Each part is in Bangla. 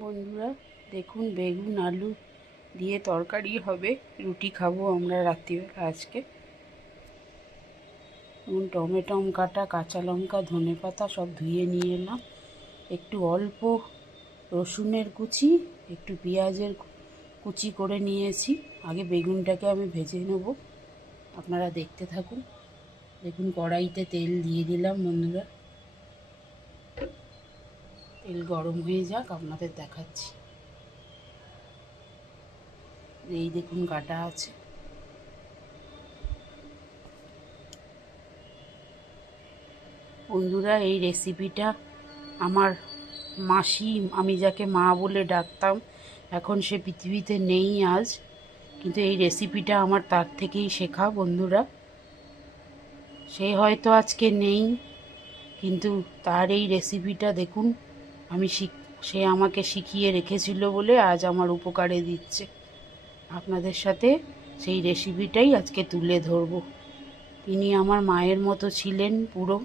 বন্ধুরা দেখুন, বেগুন আলু দিয়ে তরকারি হবে, রুটি খাবো আমরা রাত্রিবেলা আজকে। এবং টমেটম কাটা, কাঁচা লঙ্কা, ধনেপাতা সব ধুয়ে নিয়ে এলাম। একটু অল্প রসুনের কুচি, একটু পেঁয়াজের কুচি করে নিয়েছি। আগে বেগুনটাকে আমি ভেজে নেব, আপনারা দেখতে থাকুন। দেখুন, কড়াইতে তেল দিয়ে দিলাম বন্ধুরা। তেল গরম হয়ে যাক, আপনাদের দেখাচ্ছি। এই দেখুন কাটা আছে। বন্ধুরা, এই রেসিপিটা আমার মাসি, আমি যাকে মা বলে ডাকতাম, এখন সে পৃথিবীতে নেই আজ, কিন্তু এই রেসিপিটা আমার তার থেকেই শেখা বন্ধুরা। সে হয়তো আজকে নেই, কিন্তু তার এই রেসিপিটা দেখুন, সে আমাকে শিখিয়ে রেখেছিল বলে আজ আমার উপকারে দিচ্ছে। আপনাদের সাথে সেই রেসিপিটাই আজকে তুলে ধরব। তিনি আমার মায়ের মতো ছিলেন পুরো।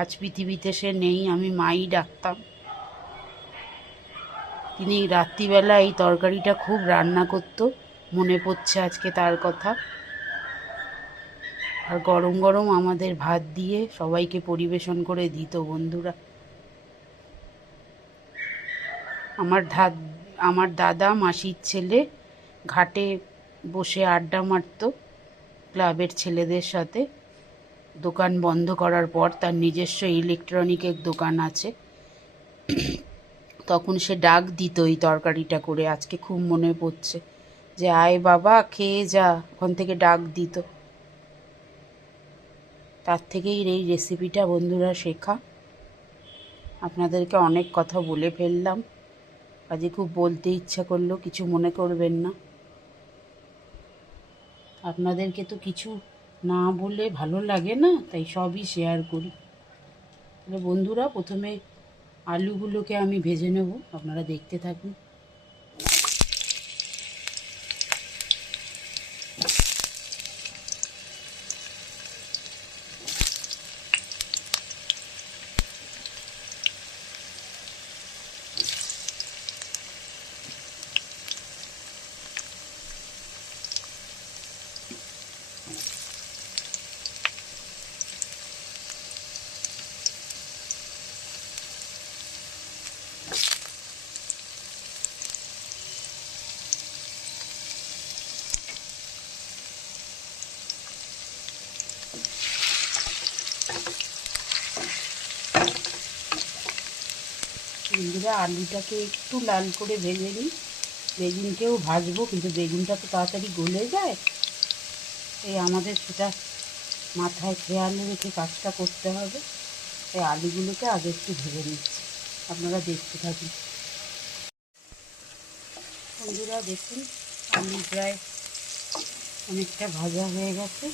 আজ পৃথিবীতে সে নেই, আমি মাই ডাকতাম। তিনি রাত্রিবেলা এই তরকারিটা খুব রান্না করত, মনে পড়ছে আজকে তার কথা। আর গরম গরম আমাদের ভাত দিয়ে সবাইকে পরিবেশন করে দিত বন্ধুরা। আমার দাদা মাসির ছেলে ঘাটে বসে আড্ডা মারত ক্লাবের ছেলেদের সাথে। দোকান বন্ধ করার পর, তার নিজস্ব ইলেকট্রনিকের দোকান আছে, তখন সে ডাক দিত এই তরকারিটা করে। আজকে খুব মনে পড়ছে যে আয় বাবা খেয়ে যা, ওখান থেকে ডাক দিত। তার থেকেই এই রেসিপিটা বন্ধুরা শেখা। আপনাদেরকে অনেক কথা বলে ফেললাম, আজকে খুব বলতে ইচ্ছা করলো, কিছু মনে করবেন না। আপনাদেরকে তো কিছু না বলে ভালো লাগে না, তাই সবই শেয়ার করি। তাহলে বন্ধুরা, প্রথমে আলুগুলোকে আমি ভেজে নেব, আপনারা দেখতে থাকুন। বন্ধুরা, আলুটাকে একটু লাল করে ভেজে নিই। বেগুনকেও ভাজবো, কিন্তু বেগুনটা তো তাড়াতাড়ি গলে যায়। এই আমাদের সেটা মাথায় খেয়াল রেখে কাজটা করতে হবে। তাই আলুগুলোকে আগে একটু ভেজে নিচ্ছি, আপনারা দেখতে থাকুন। বন্ধুরা দেখুন, আলু প্রায় অনেকটা ভাজা হয়ে গেছে।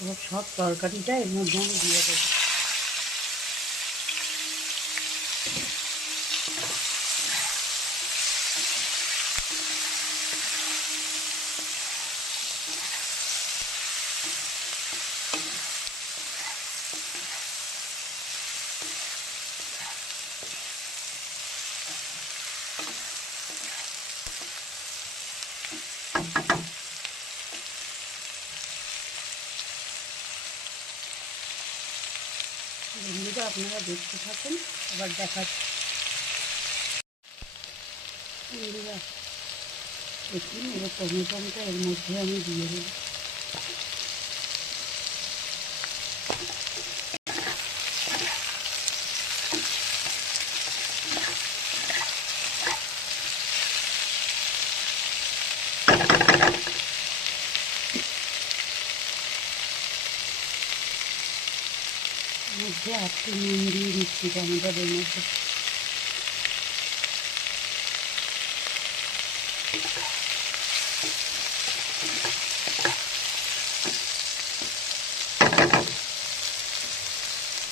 এবার সব তরকারিটা এর মধ্যে আমি দিয়ে দেবো। বন্ধুরা আপনারা দেখতে থাকুন, আবার দেখাচ্ছি। বন্ধুরা দেখুন, এবার টমেটোটা এর মধ্যে আমি দিয়ে দেবো। মধ্যে একটু নুন দিয়ে দিচ্ছি টমেটোর মধ্যে।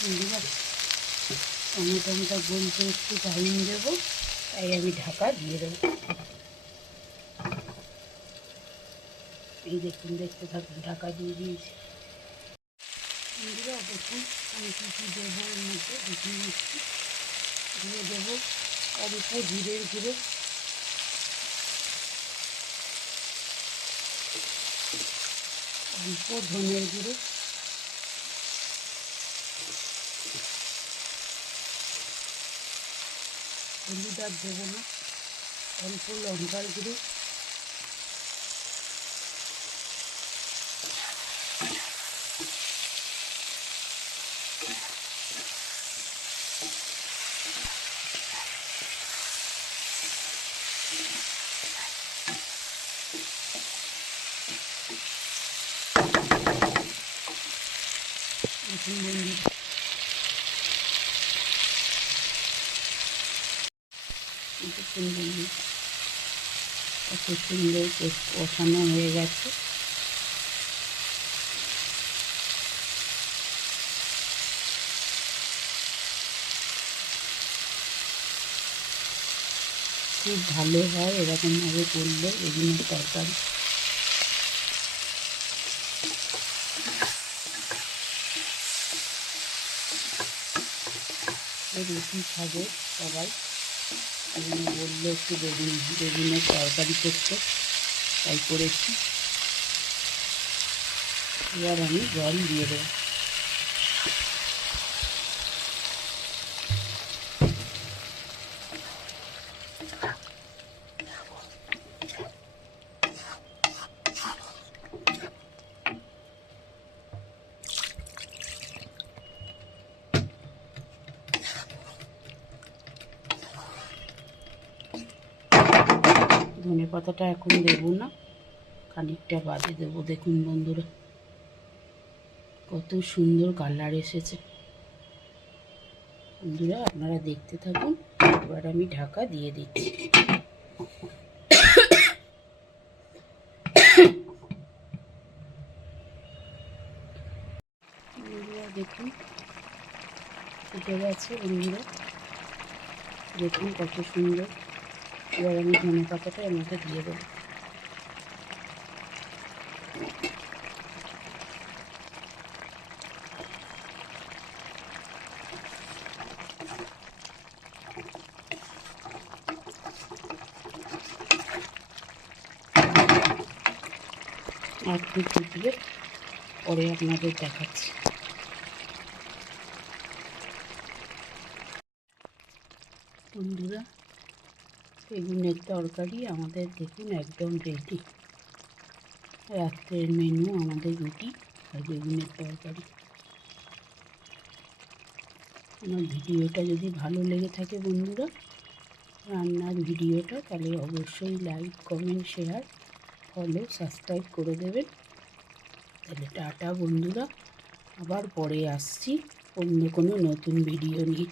বন্ধুরা, টমেটোটা গলতে একটু টাইম দেবো, তাই আমি ঢাকা দিয়ে দেবো। এই দেখুন, দেখতে থাকুন, ঢাকা দিয়ে দিয়েছি। বন্ধুরা দেখুন, আমি কী কী দেবো এর মধ্যে দেখিয়ে দিচ্ছি। দিয়ে দেবো অল্প জিরের গুঁড়ো, অল্প ধনের গুঁড়ো, হলুদ আর দেবো না, অল্প লঙ্কার গুঁড়ো, দেখুন বন্ধু দেখুন বন্ধু কত সুন্দর কষানো হয়ে গেছে। খুব ভালো হয় এরকমভাবে করলে বেগুনের তরকারি। রুটি খাবে সবাই, এগুলো বললো একটু বেগুনের তরকারি করতে, তাই করেছি। এবার আমি জল দিয়ে দেবো। ধনে পাতাটা এখন দেবো না, খানিকটা বাদে দেবো। দেখুন বন্ধুরা কত সুন্দর কালার এসেছে। বন্ধুরা আপনারা দেখতে থাকুন, এবার আমি ঢাকা দিয়ে দিচ্ছি। বন্ধুরা দেখুন ফুটে গেছে। বন্ধুরা দেখুন কত সুন্দর। এবার আমি ধনে পাতাটা এর মধ্যে দিয়ে দেবো। আর একটু ফুটবে, পরে আপনাদের দেখাচ্ছি। বন্ধুরা বেগুনের তরকারি আমাদের দেখুন একদম রেডি। রাত্রের মেনু আমাদের রুটি আর বেগুনের তরকারি। আমার ভিডিওটা যদি ভালো লেগে থাকে বন্ধুরা, রান্নার ভিডিওটা, তাহলে অবশ্যই like, comment, share, follow, subscribe করে দেবেন। তাহলে টাটা বন্ধুরা, আবার পরে আসছি অন্য কোনো নতুন ভিডিও নিয়ে।